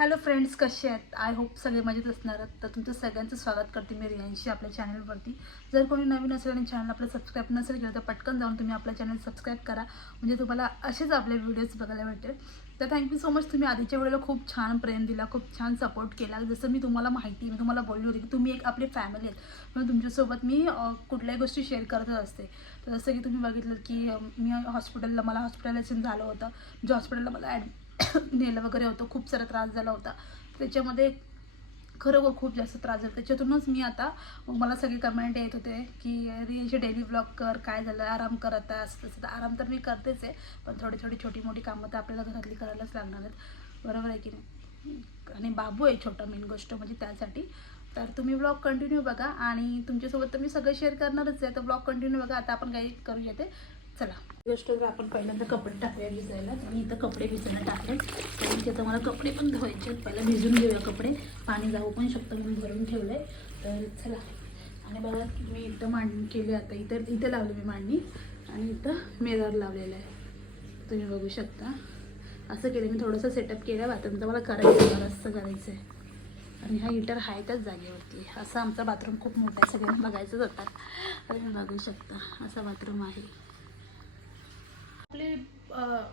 Hello friends, कसे आहेत? I hope सगळे मजेत असणार आहेत. तर तुमचं सगळ्यांचं स्वागत करते मी रियांशी आपल्या चॅनलवरती. जर कोणी नवीन असेल आणि चॅनल आपलं सबस्क्राईब नसेल केलं तर पटकन जाऊन तुम्ही आपल्या चॅनल सबस्क्राईब करा, म्हणजे तुम्हाला असेच आपले व्हिडिओज बघायला भेटेल. तर थँक्यू सो मच. तुम्ही आधीच्या वेळेला खूप छान प्रेम दिला, खूप छान सपोर्ट केला. जसं मी तुम्हाला बोलली होती की तुम्ही एक आपली फॅमिली आहेत, म्हणून तुमच्यासोबत मी कुठल्याही गोष्टी शेअर करतच असते. तर जसं की तुम्ही बघितलं की मी मला हॉस्पिटलायझेशन झालं होतं. जे हॉस्पिटलला मला नेलं वगैरे होतं, खूप सारा त्रास झाला होता. त्याच्यामध्ये खरोखर खूप जास्त त्रास झाला. त्याच्यातूनच मी आता मला सगळे कमेंट येत होते की रियांशी डेली ब्लॉग कर, काय झालं, आराम करत आहे, असं तसं. तर आराम तर मी करतेच आहे, पण थोडी छोटी मोठी कामं तर आपल्याला घरातली करायलाच लागणार आहेत, बरोबर आहे की नाही? आणि बाबू आहे छोटा, मेन गोष्ट म्हणजे त्यासाठी. तर तुम्ही ब्लॉग कंटिन्यू बघा आणि तुमच्यासोबत तर मी सगळं शेअर करणारच आहे. तर ब्लॉग कंटिन्यू बघा. आता आपण काही करू येते, चला. गोष्ट तर आपण पहिल्यांदा कपडे टाकूया भिजायला. मी इथं कपडे भिजायला टाकले, कारण की आता मला कपडे पण धुवायचे आहेत. पहिला भिजून घेऊया कपडे, पाणी जाऊ पण शकतं म्हणून भरून ठेवलं आहे. तर चला. आणि बघा मी इथं मांडणी केली. आता इथं लावली मी मांडणी, आणि इथं मिरर लावलेलं आहे, तुम्ही बघू शकता. असं केलं मी, थोडंसं सेटअप केलं बाथरूमचं. मला करायचं, असं करायचं आहे. आणि हा हीटर आहे त्याच जागेवरती. असं आमचा बाथरूम खूप मोठा आहे, सगळ्यांना बघायचं जातात. तुम्ही बघू शकता, असा बाथरूम आहे. आपले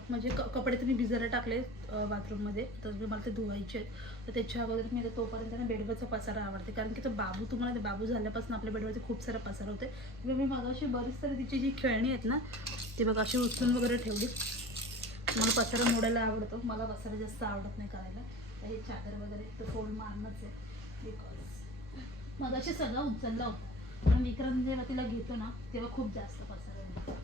म्हणजे कपडे तुम्ही भिजायला टाकले बाथरूममध्ये, तर मला ते धुवायचे आहेत. तर त्याच्या अगोदर मी तोपर्यंत ना बेडवरचा पसारा आवडते, कारण की तो बाबू, तुम्हाला ते बाबू झाल्यापासून आपल्या बेडवरती खूप सारा पसारा होते. तर मी मागाशी बरीच सारी तिची जी खेळणी आहेत ना, ते बघा अशी उचलून वगैरे ठेवली. मला पसारा मोडायला आवडतो, मला पसारा जास्त आवडत नाही करायला. तर हे चादर वगैरे तर फोल्ड मारणंच आहे, बिकॉज मगाशी सगळं उचलला होता. पण विक्रांत जेव्हा तिला घेतो ना, तेव्हा खूप जास्त पसारा येतो.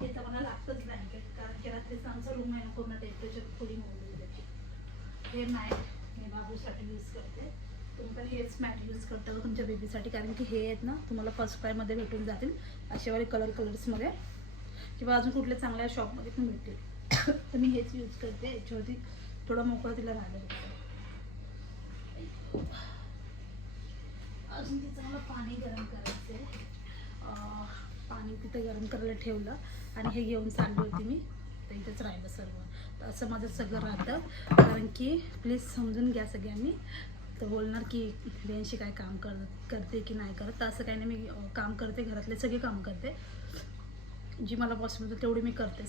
हे तर मला लागतंच ब्लँकेट, कारण की रात्रीचा आमचा रूम आहे ना, पूर्ण टेम्परेचर कुलिंग होऊन त्याची. हे मॅट मी बाबूसाठी यूज करते. तुम्ही पण हेच मॅट यूज करता का तुमच्या बेबीसाठी? कारण की हे आहेत ना, तुम्हाला फर्स्ट क्रायमध्ये भेटून जातील अशावाले कलर्समध्ये, किंवा अजून कुठल्या चांगल्या शॉपमध्ये पण भेटतील. तर मी हेच यूज करते. याच्यावरती थोडं मोकळं तिला राहिलं होतं. अजून तिचं मला पाणी गरम करायचं आहे. पाणी तिथं गरम करायला ठेवलं आणि हे घेऊन चालली होती मी. तर इथंच राहिलं सर्व. तर असं माझं सगळं राहतं, कारण की प्लीज समजून घ्या सगळ्यांनी. तर बोलणार की रियांशी काय काम करते की नाही करत. तर असं काही नाही, मी काम करते, घरातले सगळे काम करते. जी मला पॉसिबल तेवढी मी करते.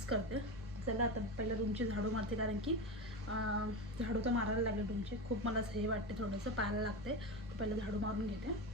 चला आता पहिलं रूमची झाडू मारते, कारण की झाडू तर मारायला लागेल रूमची. खूप मला हे वाटते, थोडंसं पाहायला लागते. तर पहिलं झाडू मारून घेते.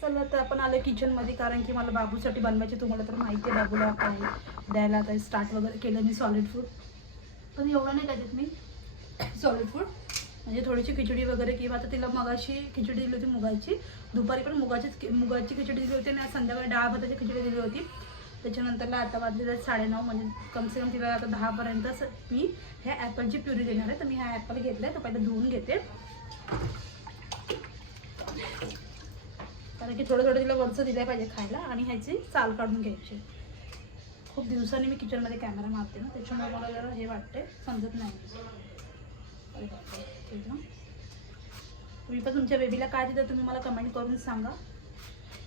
चला तर आपण आलो किचनमध्ये, कारण की मला बाबूसाठी बनवायचे. तुम्हाला तर माहिती आहे बाबूला काय द्यायला. आता स्टार्ट वगैरे केलं मी सॉलिड फूड. पण एवढं नाही काय देत मी सॉलिड फूड. म्हणजे थोडीशी खिचडी वगैरे, किंवा आता तिला मगाशी खिचडी दिली होती मुगाची, दुपारी पण मुगाची खिचडी दिली होती आणि संध्याकाळी डाळ भाताची खिचडी दिली होती. त्याच्यानंतरला आता वाजलेलं 9:30, म्हणजे कमसे कम तिला आता 10पर्यंत मी ह्या ॲपलची प्युरी देणार आहे. तर मी हा ॲपल घेतला आहे, तो पहिला धुवून घेते, कारण की थोडं थोडं तिला वरचं दिलं पाहिजे खायला, आणि ह्याची साल काढून घ्यायची. खूप दिवसांनी मी किचनमध्ये कॅमेरा मारते ना, त्याच्यामुळे मला जरा हे वाटते, समजत नाही. अरे बापरे, ठीक ना. तुम्ही पण तुमच्या बेबीला काय देता तुम्ही मला कमेंट करून सांगा.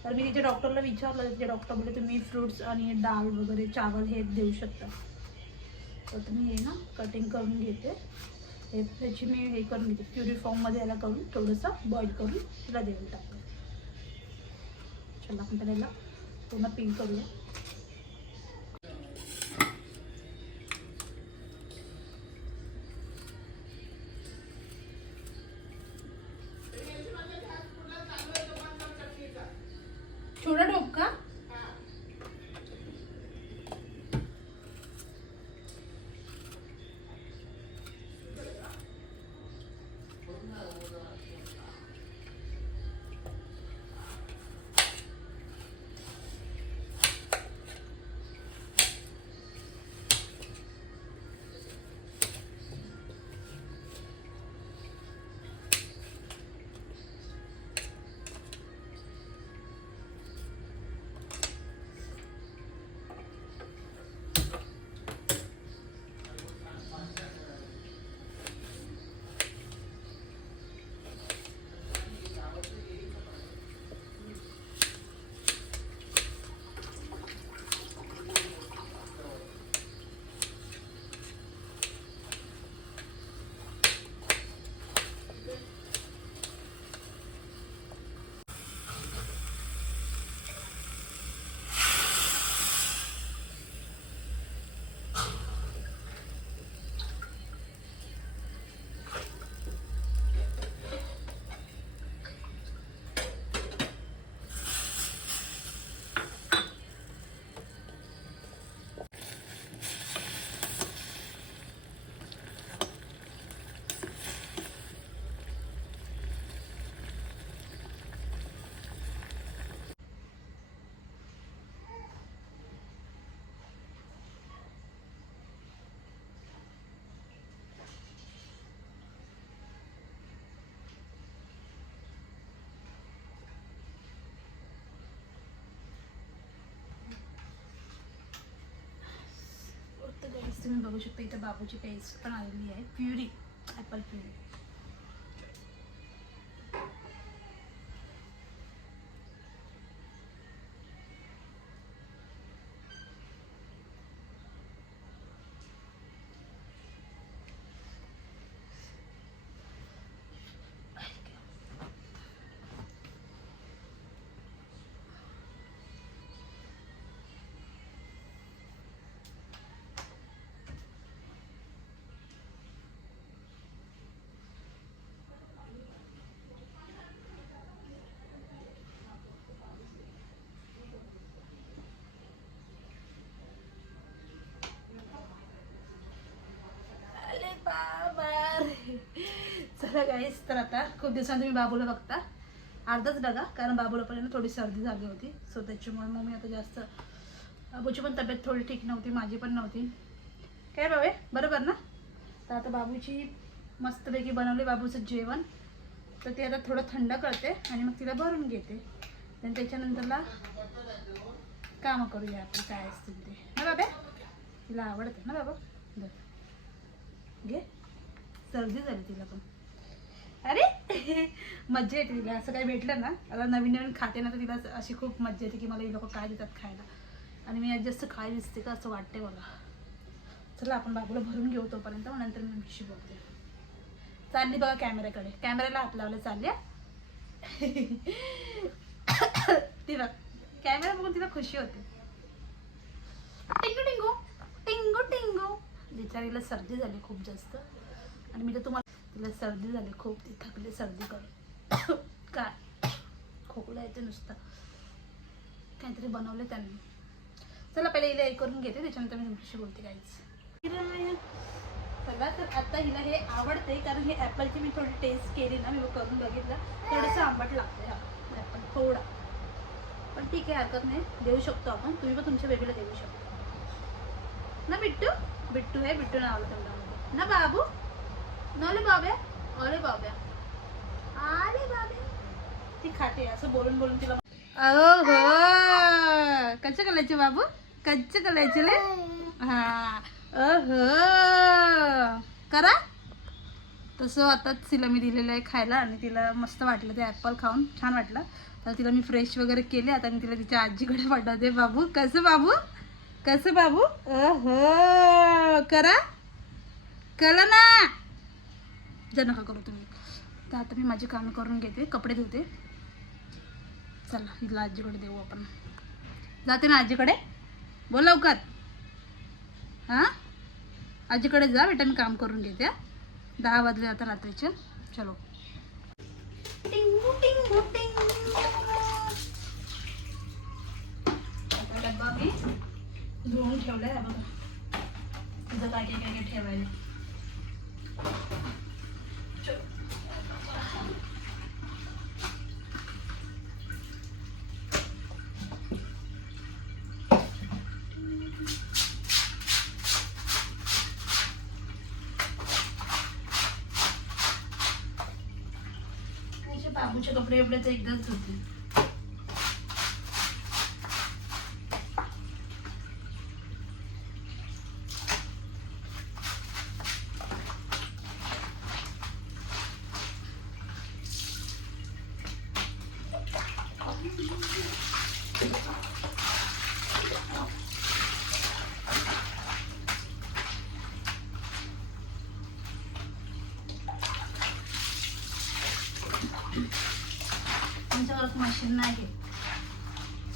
तर मी तिच्या डॉक्टरला विचारलं, तिच्या डॉक्टर बोलले तुम्ही फ्रूट्स आणि डाळ वगैरे चावल हे देऊ शकता. तर तुम्ही हे ना कटिंग करून घेते, हे त्याची मी हे करून घेते प्युरी फॉर्ममध्ये, याला करून थोडंसं बॉईल करून तिला देऊन टाकते. चला आपण त्याला पूर्ण पिंक करूया. छोटा टोप का? तुम्ही बघू शकता इथं बाबूची पेस्ट पण आलेली आहे, प्युरी, ॲपल प्युरी. चला गाईस, तर आता खूप दिवसांनी तुम्ही बाबूला बघता, अर्धाच बघा, कारण बाबूला पण थोडी सर्दी झाली होती. सो त्याच्यामुळे मग मी आता जास्त, बाबूची पण तब्येत थोडी ठीक नव्हती, माझी पण नव्हती. काय बाबे, बरोबर ना. तर आता बाबूची मस्तपैकी बनवले बाबूचं जेवण, तर ते आता थोडं थंड करते आणि मग तिला भरून घेते. आणि त्याच्यानंतरला कामं करूया आपण काय असतील ते ना बाबा. तिला आवडते ना बाबा. घे, सर्दी झाली तिला पण. अरे मज्जा येते तिला, असं काही भेटलं ना, आता नवीन नवीन खाते ना, तर तिला अशी खूप मज्जा येते की मला ही लोक काय देतात खायला, आणि मी आज जास्त खाय दिसते का असं वाटते मला. चला आपण बाबूला भरून घेऊ तोपर्यंत, मग नंतर मी मिशी बोलते. चालली बघा कॅमेऱ्याकडे, कॅमेऱ्याला हात लावला चालल्या. तिला कॅमेरा बघून तिला खुशी होते. टिंगू टिंगू टिंगू टिंगू. बिचारीला सर्दी झाली खूप जास्त, आणि मी तर तुम्हाला, तिला सर्दी झाली खूप, ती थकली सर्दी करून. काय खोकला येते नुसतं, काहीतरी बनवले त्यांनी. चला पहिले हिला हे करून घेते, त्याच्यानंतर मी तुमच्याशी बोलते. काहीच चला तर आता हिला हे आवडते कारण हे ॲपलची मी थोडी टेस्ट केली ना, मी करून बघितलं, थोडंसं आंबट लागते हा ॲपल थोडा, पण ठीक आहे हरकत नाही, देऊ शकतो आपण, तुम्ही पण तुमच्या बेबीला देऊ शकता ना. बिट्टू बिट्टू आहे, बिट्टू नाव तोंडामध्ये ना. बाबू नले बाब्या, अरे बाब्या, अरे बाब्या, ती खाते असं बोलून बोलून तिला. हो कच्चे कलायचे बाबू, कच्चे कलायचे ले. हा अहो करा तसं. आताच तिला मी दिलेलं आहे खायला आणि तिला मस्त वाटलं ते ॲपल खाऊन, छान वाटलं. तर तिला मी फ्रेश वगैरे केले. आता मी तिला तिच्या आजीकडे पाठवते. बाबू कसं बाबू, कसं बाबू, करा कला ना, जर नका करू तुम्ही. तर आता मी माझी कामं करून घेते, कपडे धुते. चला हिला आजीकडे देऊ आपण. जाते ना आजीकडे, बोल लवकर. हां आजीकडे जा बेटा, मी काम करून घेते. 10 वाजले आता रात्रीचे. चलो टिंगू टिंगू टिंग. आता डब्बा मी धुवून ठेवलाय बघा, तुझं काय काय काय काय ठेवायला. बाबूचे कपडे एवढे तर एकदाच होते. आमच्या घरात मशीन नाही,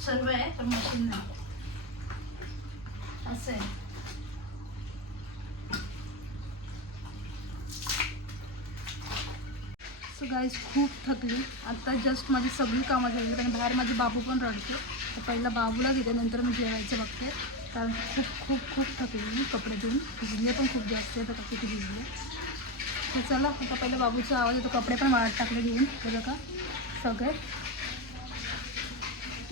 सर्व आहे पण मशीन नाही, असं आहे. सो गाईज खूप थकली आता, जस्ट माझी सगळी कामं झाली आणि बाहेर माझी बाबू पण रडते. तर पहिला बाबूला घेते, नंतर मी जेवायचं बघते, कारण खूप खूप खूप थकली मी. कपडे धुवून भिजले पण खूप जास्त आहे, तर किती भिजले. तर चला आता पहिलं बाबूचा आवाज येतो. कपडे पण वाळत टाकले घेऊन, बघा का सगळे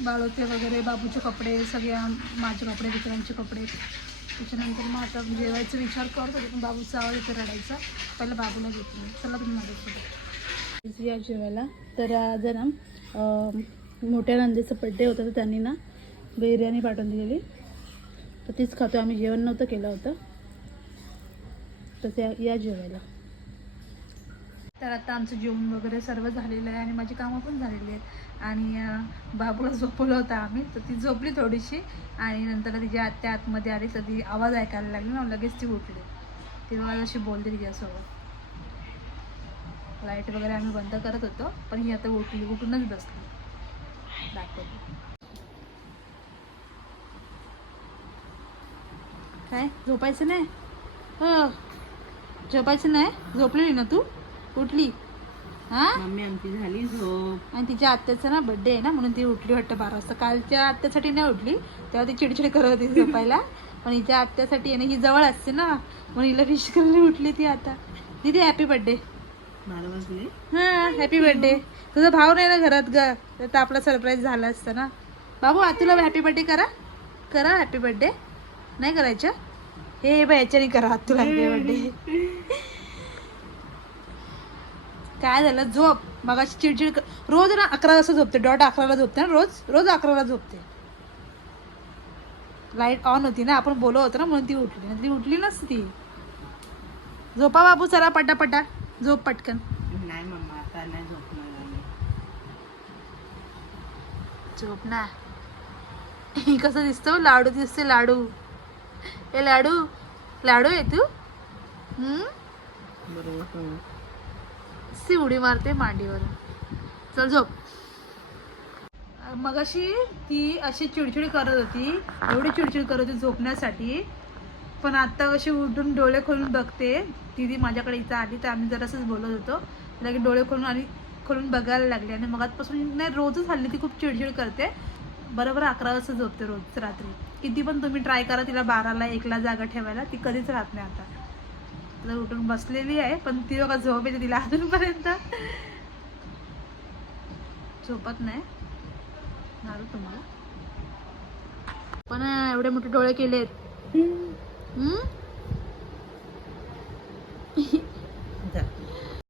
बाळोते वगैरे, बाबूचे कपडे सगळे, माझे कपडे, मित्रांचे कपडे. त्याच्यानंतर मग आता जेवायचा विचार करत होते, पण बाबूचा आवाज येतो रडायचा. पहिलं बाबूला घेतलं. चला तुम्ही माझ्यासोबत या जेवायला. तर आज ना मोठ्या नंदेचा बड्डे होता, तर त्यांनी ना बिर्याणी पाठवून दिलेली, तर तीच खातो आम्ही. जेवण नव्हतं केलं होतं, तर त्या या जेवायला. तर आता आमचं जेवण वगैरे सर्व झालेलं आहे आणि माझी कामं पण झालेली आहेत. आणि बाबूला झोपवलं होतं आम्ही, तर ती झोपली थोडीशी. आणि नंतर तिची आत्या आतमध्ये आली, तर ती आवाज ऐकायला लागली ना, लगेच ती उठली. ती मला अशी बोलते तिच्यासोबत. लाईट वगैरे आम्ही बंद करत होतो, पण ही आता उठली, उठूनच बसली. दाखवते काय, झोपायचं नाही? हो झोपायचं नाही. झोपलेली ना तू, उठली. हां मम्मी आमची झाली झोप. आणि तिच्या आत्याचा ना बड्डे आहे ना, म्हणून ती उठली वाटतं 12 वाजता. कालच्या आत्यासाठी नाही उठली, तेव्हा ती चिडचिड करत होती झोपायला. पण हिच्या आत्यासाठी आहे ना, ही जवळ असते ना, म्हणून हिला विश करायला उठली ती आता. दीदी हॅपी बड्डे. 12 वाजले. हां हॅपी बड्डे. तुझा भाव नाही ना घरात ग, तर आपला सरप्राईज झाला असतं ना. बाबू तुला हॅपी बड्डे करा, करा हॅपी बड्डे. नाही करायचं हे बाय, याच्याने करा तुला हॅपी बड्डे. काय झालं, झोप. मगाशी चिडचिड रोज ना 11 वाजता झोपते, डॉट 11ला झोपते ना, रोज रोज 11ला झोपते. लाईट ऑन होती ना, आपण बोलत होतो ना, म्हणून ती उठली ना, ती उठली नसती. झोपा बाबू चला पटापटा, झोप पटकन. नाही मम्मा आता नाही झोपणार आम्ही. झोप ना. कसं दिसतो, लाडू दिसते, लाडू. ए लाडू, लाडू आहे तू. बरोबर. ती उडी मारते मांडीवर. चल झोप. मगाशी ती अशी चिडचिड करत होती, एवढी चिडचिड करत होती झोपण्यासाठी. पण आता अशी उठून डोळे खोलून बघते. दीदी माझ्याकडे इथं आली, तर आम्ही जरासंच बोलत होतो, लगे डोळे खोलून आणि खोलून बघायला लागले. आणि मगातपासून नाही, रोजच हल्ली ती खूप चिडचिड करते. बरोबर 11 वाजता झोपते रोज रात्री. किती पण तुम्ही ट्राय करा तिला 12ला 1ला जागा ठेवायला, ती कधीच राहत नाही आता. तर उठून बसलेली आहे, पण ती बघा झोप येते तिला अजूनपर्यंत. झोपत नाही तुम्हाला पण एवढे मोठे डोळे केलेत.